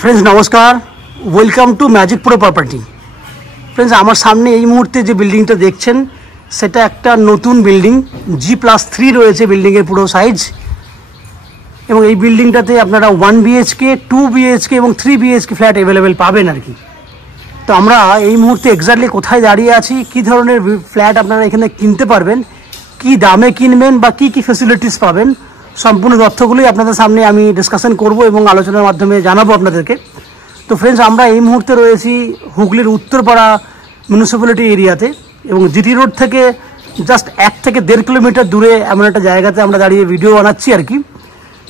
Friends नमस्कार welcome to magic pro property. Friends आमार सामने এই মুহূর্তে যে বিল্ডিংটা দেখছেন সেটা একটা নতুন বিল্ডিং G+3 রয়েছে বিল্ডিংয়ের পুরো সাইজ এবং এই বিল্ডিংটাতে আপনারা 1 BHK 2 BHK এবং 3 BHK ফ্ল্যাট अवेलेबल পাবেন আর কি। তো আমরা এই মুহূর্তে এক্স্যাক্টলি কোথায় দাঁড়িয়ে আছি, কি ধরনের ফ্ল্যাট আপনারা এখানে কিনতে পারবেন, কি দামে কিনবেন বা কি কি ফ্যাসিলিটিস পাবেন, সম্পূর্ণ তথ্যগুলোই আপনাদের সামনে আমি ডিসকাশন করব এবং আলোচনার মাধ্যমে জানাবো আপনাদেরকে। তো ফ্রেন্ডস আমরা এই মুহূর্তে রয়েছি হুগলির উত্তরপাড়া মিউনিসিপ্যালিটি এরিয়াতে এবং জিটি রোড থেকে জাস্ট 1 থেকে 1.5 কিলোমিটার দূরে এমন একটা জায়গাতে আমরা দাঁড়িয়ে ভিডিও বানাচ্ছি আর কি,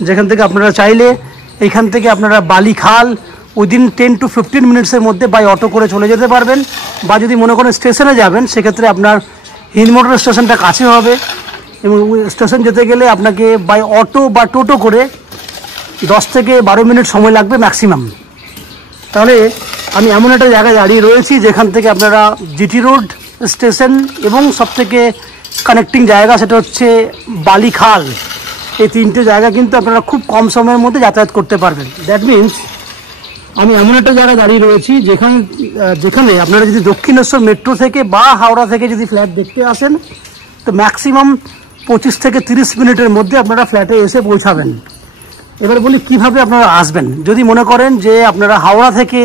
যেখান থেকে আপনারা চাইলে এইখান থেকে আপনারা বালিখাল উইদিন 10 to 15 মিনিটসের মধ্যে বাই অটো করে চলে যেতে পারবেন, বা যদি মনে করেন স্টেশনে যাবেন সেক্ষেত্রে আপনার হিন্দমোটর স্টেশনটা কাছে হবে এবং স্টেশন যেতে গেলে আপনাকে বাই অটো বা টোটো করে 10 থেকে 12 মিনিট সময় লাগবে ম্যাক্সিমাম। তাহলে আমি এমন একটা জায়গায় দাঁড়িয়ে রয়েছি যেখান থেকে আপনারা জিটি রোড স্টেশন এবং সবথেকে কানেক্টিং জায়গা সেটা হচ্ছে বালিখাল, এই তিনটে জায়গা কিন্তু আপনারা খুব কম সময়ের মধ্যে যাতায়াত করতে পারবেন। দ্যাট মিনস আমি এমন একটা জায়গায় দাঁড়িয়ে রয়েছি যেখানে আপনারা যদি দক্ষিণেশ্বর মেট্রো থেকে বা হাওড়া থেকে যদি ফ্ল্যাট দেখতে আসেন তো ম্যাক্সিমাম 25 থেকে 30 মিনিটের মধ্যে আপনারা ফ্ল্যাটে এসে পৌঁছাবেন। এবার বলি কিভাবে আপনারা আসবেন। যদি মনে করেন যে আপনারা হাওড়া থেকে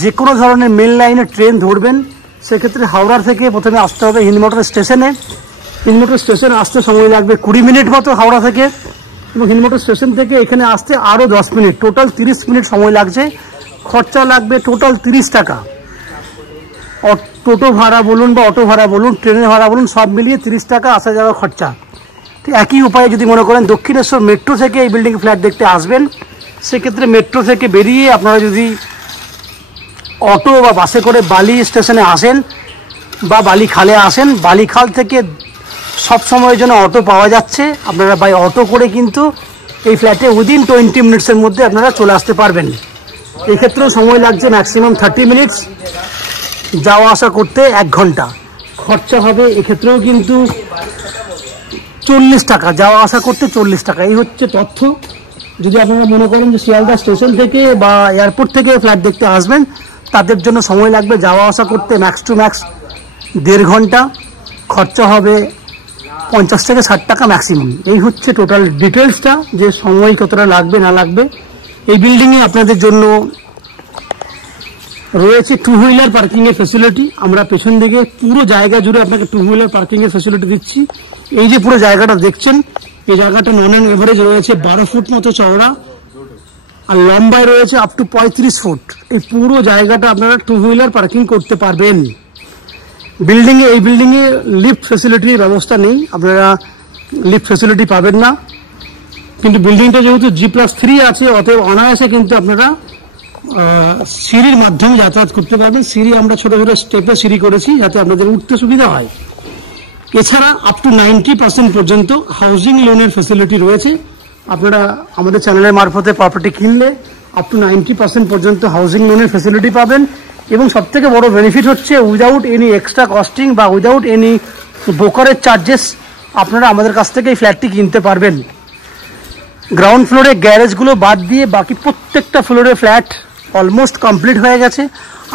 যে কোনো ধরনের মেল লাইনে ট্রেন ধরবেন সেক্ষেত্রে হাওড়া থেকে প্রথমে আসতে হবে হিন্দমোটর স্টেশনে। হিন্দমোটর স্টেশনে আসতে সময় লাগবে 20 মিনিট মতো হাওড়া থেকে, এবং হিন্দমোটর স্টেশন থেকে এখানে আসতে আরও 10 মিনিট, টোটাল 30 মিনিট সময় লাগছে। খরচা লাগবে টোটাল 30 টাকা। টোটো ভাড়া বলুন বা অটো ভাড়া বলুন, ট্রেনের ভাড়া বলুন, সব মিলিয়ে 30 টাকা আসা যাওয়া খরচা। ঠিক একই উপায়ে যদি মনে করেন দক্ষিণেশ্বর মেট্রো থেকে এই বিল্ডিং ফ্ল্যাট দেখতে আসবেন সেক্ষেত্রে মেট্রো থেকে বেরিয়ে আপনারা যদি অটো বা বাসে করে বালি স্টেশনে আসেন বা বালিখালে আসেন, বালিখাল থেকে সব সময়ের জন্য অটো পাওয়া যাচ্ছে, আপনারা বাই অটো করে কিন্তু এই ফ্ল্যাটে উইদিন 20 মিনিটসের মধ্যে আপনারা চলে আসতে পারবেন। এক্ষেত্রেও সময় লাগছে ম্যাক্সিমাম 30 মিনিটস, যাওয়া আসা করতে 1 ঘন্টা। খরচা হবে এক্ষেত্রেও কিন্তু 40 টাকা, যাওয়া আসা করতে 40 টাকা। এই হচ্ছে তথ্য। যদি আপনারা মনে করেন যে শিয়ালদা স্টেশন থেকে বা এয়ারপোর্ট থেকে ফ্ল্যাট দেখতে আসবেন তাদের জন্য সময় লাগবে যাওয়া আসা করতে ম্যাক্স টু ম্যাক্স 1.5 ঘন্টা। খরচা হবে 50 থেকে 60 টাকা ম্যাক্সিমাম। এই হচ্ছে টোটাল ডিটেলসটা, যে সময় কতটা লাগবে না লাগবে। এই বিল্ডিংয়ে আপনাদের জন্য রয়েছে 2 হুইলার পার্কিংয়ের ফ্যাসিলিটি। আমরা পেছন দিকে পুরো জায়গা জুড়ে আপনাকে 2 হুইলার পার্কিংয়ের ফ্যাসিলিটি দিচ্ছি। এই যে পুরো জায়গাটা দেখছেন এই জায়গাটা নন অ্যান এভারেজ রয়েছে 12 ফুট মতো চওড়া আর লম্বায় রয়েছে আপ টু 35 ফুট। এই পুরো জায়গাটা আপনারা 2 হুইলার পার্কিং করতে পারবেন। এই বিল্ডিংয়ে লিফট ফ্যাসিলিটির ব্যবস্থা নেই, আপনারা লিফট ফ্যাসিলিটি পাবেন না, কিন্তু বিল্ডিংটা যেহেতু G+3 আছে অতএব অনায়াসে কিন্তু আপনারা সিঁড়ির মাধ্যমে যাতায়াত করতে পারবেন। সিঁড়ি আমরা ছোট ছোট স্টেপে সিঁড়ি করেছি যাতে আপনাদের উঠতে সুবিধা হয়। এছাড়া আপ টু 90% পর্যন্ত হাউজিং লোনের ফ্যাসিলিটি রয়েছে। আপনারা আমাদের চ্যানেলের মারফতে প্রপার্টি কিনলে আপ টু 90% পর্যন্ত হাউজিং লোনের ফ্যাসিলিটি পাবেন, এবং সবথেকে বড় বেনিফিট হচ্ছে উইদাউট এনি এক্সট্রা কস্টিং বা উইদাউট এনি ব্রোকারেজ চার্জেস আপনারা আমাদের কাছ থেকে এই ফ্ল্যাটটি কিনতে পারবেন। গ্রাউন্ড ফ্লোরে গ্যারেজগুলো বাদ দিয়ে বাকি প্রত্যেকটা ফ্লোরে ফ্ল্যাট অলমোস্ট কমপ্লিট হয়ে গেছে।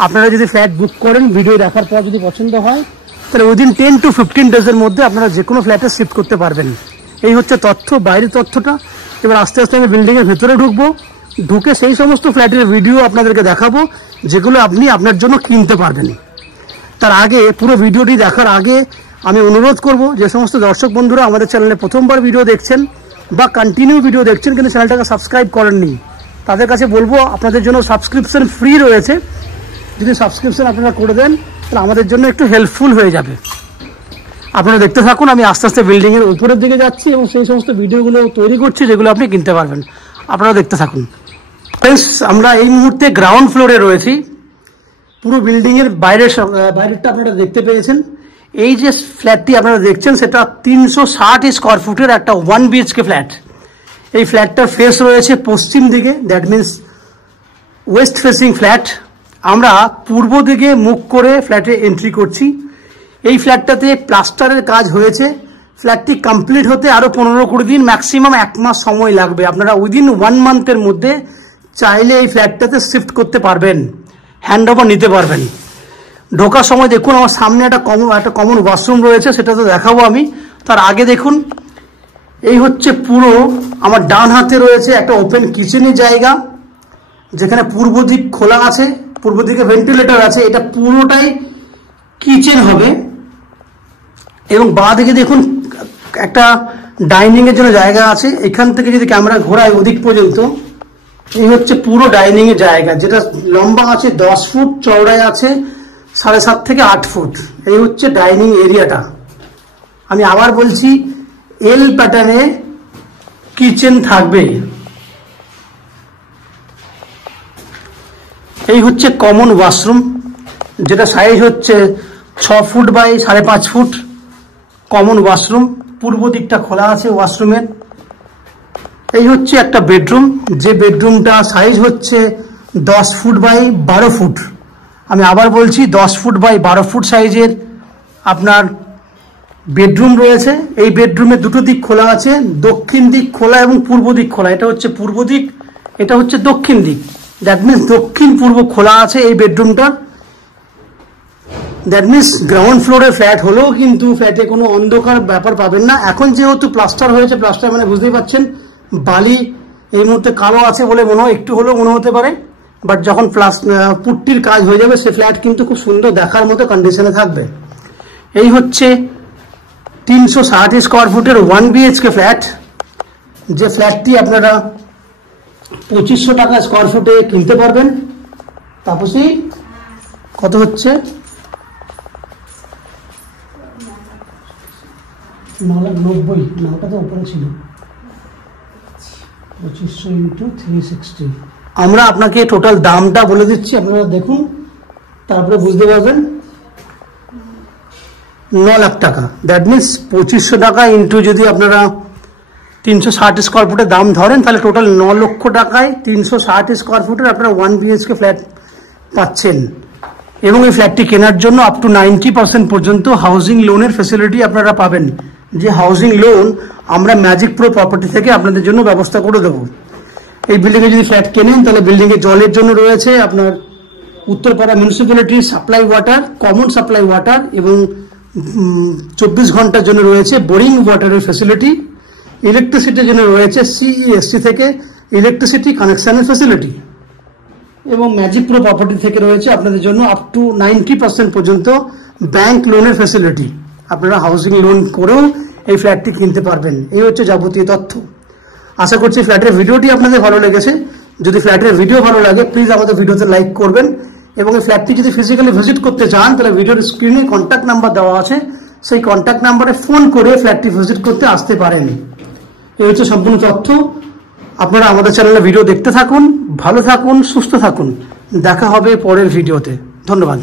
আপনারা যদি ফ্ল্যাট বুক করেন ভিডিও দেখার পর যদি পছন্দ হয় তাহলে উইদিন 10 to 15 ডেজের মধ্যে আপনারা যে কোনো ফ্ল্যাটে শিফট করতে পারবেন। এই হচ্ছে তথ্য, বাইরের তথ্যটা। এবার আস্তে আস্তে আমি বিল্ডিংয়ের ভেতরে ঢুকবো, ঢুকে সেই সমস্ত ফ্ল্যাটের ভিডিও আপনাদেরকে দেখাবো যেগুলো আপনি আপনার জন্য কিনতে পারবেন। তার আগে পুরো ভিডিওটি দেখার আগে আমি অনুরোধ করব যে সমস্ত দর্শক বন্ধুরা আমাদের চ্যানেলে প্রথমবার ভিডিও দেখছেন বা কন্টিনিউ ভিডিও দেখছেন কিন্তু চ্যানেলটাকে সাবস্ক্রাইব করেননি, তাদের কাছে বলবো আপনাদের জন্য সাবস্ক্রিপশন ফ্রি রয়েছে। যদি সাবস্ক্রিপশন আপনারা করে দেন তাহলে আমাদের জন্য একটু হেল্পফুল হয়ে যাবে। আপনারা দেখতে থাকুন, আমি আস্তে আস্তে বিল্ডিংয়ের উপরের দিকে যাচ্ছি এবং সেই সমস্ত ভিডিওগুলো তৈরি করছি যেগুলো আপনি কিনতে পারবেন। আপনারা দেখতে থাকুন। ফ্রেন্ডস আমরা এই মুহূর্তে গ্রাউন্ড ফ্লোরে রয়েছি। পুরো বিল্ডিংয়ের বাইরেরটা আপনারা দেখতে পেয়েছেন। এই যে ফ্ল্যাটটি আপনারা দেখছেন সেটা 360 স্কোয়ার ফুটের একটা 1 BHK ফ্ল্যাট। এই ফ্ল্যাটটার ফেস রয়েছে পশ্চিম দিকে, that means West facing flat. আমরা পূর্ব দিকে মুখ করে ফ্ল্যাটে এন্ট্রি করছি। এই ফ্ল্যাটটাতে প্লাস্টারের কাজ হয়েছে। ফ্ল্যাটটি কমপ্লিট হতে আরও 15-20 দিন ম্যাক্সিমাম 1 মাস সময় লাগবে। আপনারা উইদিন 1 মান্থের মধ্যে চাইলে এই ফ্ল্যাটটাতে শিফট করতে পারবেন, হ্যান্ড ওভার নিতে পারবেন। ঢোকার সময় দেখুন আমার সামনে একটা কমন ওয়াশরুম রয়েছে, সেটা তো দেখাবো আমি। তার আগে দেখুন এই হচ্ছে পুরো আমার ডান হাতে রয়েছে একটা ওপেন কিচেনের জায়গা, যেখানে পূর্ব দিক খোলা আছে, পূর্ব দিকে ভেন্টিলেটর আছে, এটা পুরোটাই কিচেন হবে। এবং বাঁ দিকে দেখুন একটা ডাইনিং এর জন্য জায়গা আছে। এখান থেকে যদি ক্যামেরা ঘোরায় ওদিক পর্যন্ত, এই হচ্ছে পুরো ডাইনিং এর জায়গা, যেটা লম্বা আছে 10 ফুট, চওড়ায় আছে 7.5 থেকে 8 ফুট। এই হচ্ছে ডাইনিং এরিয়াটা। আমি আবার বলছি, এল প্যাটার্নে কিচেন থাকবে। এই হচ্ছে কমন ওয়াশরুম, যেটা সাইজ হচ্ছে 6 foot by 5.5 foot. Common washroom, পূর্ব দিকটা খোলা আছে ওয়াশরুমের। এই হচ্ছে একটা বেডরুম, যে বেডরুমটা সাইজ হচ্ছে 10 ফুট বাই 12 ফুট। আমি আবার বলছি 10 ফুট বাই 12 ফুট সাইজের আপনার বেডরুম রয়েছে। এই বেডরুমে দুটো দিক খোলা আছে, দক্ষিণ দিক খোলা এবং পূর্ব দিক খোলা। এটা হচ্ছে পূর্ব দিক, এটা হচ্ছে দক্ষিণ দিক। দ্যাট মিনস দক্ষিণ পূর্ব খোলা আছে এই বেডরুমটা। দ্যাট মিনস গ্রাউন্ড ফ্লোরে ফ্ল্যাট হলেও কিন্তু ফ্ল্যাটে কোনো অন্ধকার ব্যাপার পাবেন না। এখন যেহেতু প্লাস্টার হয়েছে, প্লাস্টার মানে বুঝতেই পারছেন বালি এই মুহূর্তে কালো আছে বলে মনে হয়, একটু হলেও মনে হতে পারে, বাট যখন পুট্টির কাজ হয়ে যাবে সে ফ্ল্যাট কিন্তু খুব সুন্দর দেখার মতো কন্ডিশনে থাকবে। এই হচ্ছে 360 স্কোয়ার ফুটের 1 BHK ফ্ল্যাট, যে ফ্ল্যাটটি আপনারা 2500 টাকা স্কোয়ার ফুটে কিনতে পারবেন। তাপসী কত হচ্ছে? 990, না ওটা তো উপরে ছিল। 2500 ইন্টু 360। আমরা আপনাকে টোটাল দামটা বলে দিচ্ছি, আপনারা দেখুন, তারপরে বুঝতে পারবেন। 9 লাখ টাকা। দ্যাট মিনস 2500 টাকা ইন্টু যদি আপনারা 360 স্কোয়ার ফুটের দাম ধরেন, তাহলে টোটাল 9 লক্ষ টাকায় 360 স্কোয়ার ফুটের আপনারা 1 BHK ফ্ল্যাট পাচ্ছেন। এবং এই ফ্ল্যাটটি কেনার জন্য আপ টু 90% পর্যন্ত হাউজিং লোনের ফেসিলিটি আপনারা পাবেন, যে হাউজিং লোন আমরা ম্যাজিক প্রো প্রপার্টি থেকে আপনাদের জন্য ব্যবস্থা করে দেবো। এই বিল্ডিংয়ে যদি ফ্ল্যাট কেনেন, তাহলে বিল্ডিংয়ে জলের জন্য রয়েছে আপনার উত্তরপাড়া মিউনিসিপ্যালিটির supply water, common supply water, এবং 24 ঘন্টার জন্য রয়েছে বোরিং ওয়াটারের ফেসিলিটি। ইলেকট্রিসিটির জন্য রয়েছে CESC থেকে ইলেকট্রিসিটি কানেকশনের ফেসিলিটি। এবং ম্যাজিক প্রো প্রপার্টি থেকে রয়েছে আপনাদের জন্য আপ টু 90% পর্যন্ত ব্যাংক লোনের ফেসিলিটি। আপনারা হাউজিং লোন করেও এই ফ্ল্যাটটি কিনতে পারবেন। এই হচ্ছে যাবতীয় তথ্য। আশা করছি ফ্ল্যাটের ভিডিওটি আপনাদের ভালো লেগেছে। যদি ফ্ল্যাটের ভিডিও ভালো লাগে, প্লিজ আমাদের ভিডিওতে লাইক করবেন। এবং এই ফ্ল্যাটটি যদি ফিজিক্যালি ভিজিট করতে চান, তাহলে ভিডিওর স্ক্রিনে কন্ট্যাক্ট নাম্বার দেওয়া আছে, সেই কন্ট্যাক্ট নাম্বারে ফোন করে ফ্ল্যাটটি ভিজিট করতে আসতে পারেন। এই হচ্ছে সম্পূর্ণ তথ্য। আপনারা আমাদের চ্যানেলে ভিডিও দেখতে থাকুন, ভালো থাকুন, সুস্থ থাকুন। দেখা হবে পরের ভিডিওতে। ধন্যবাদ।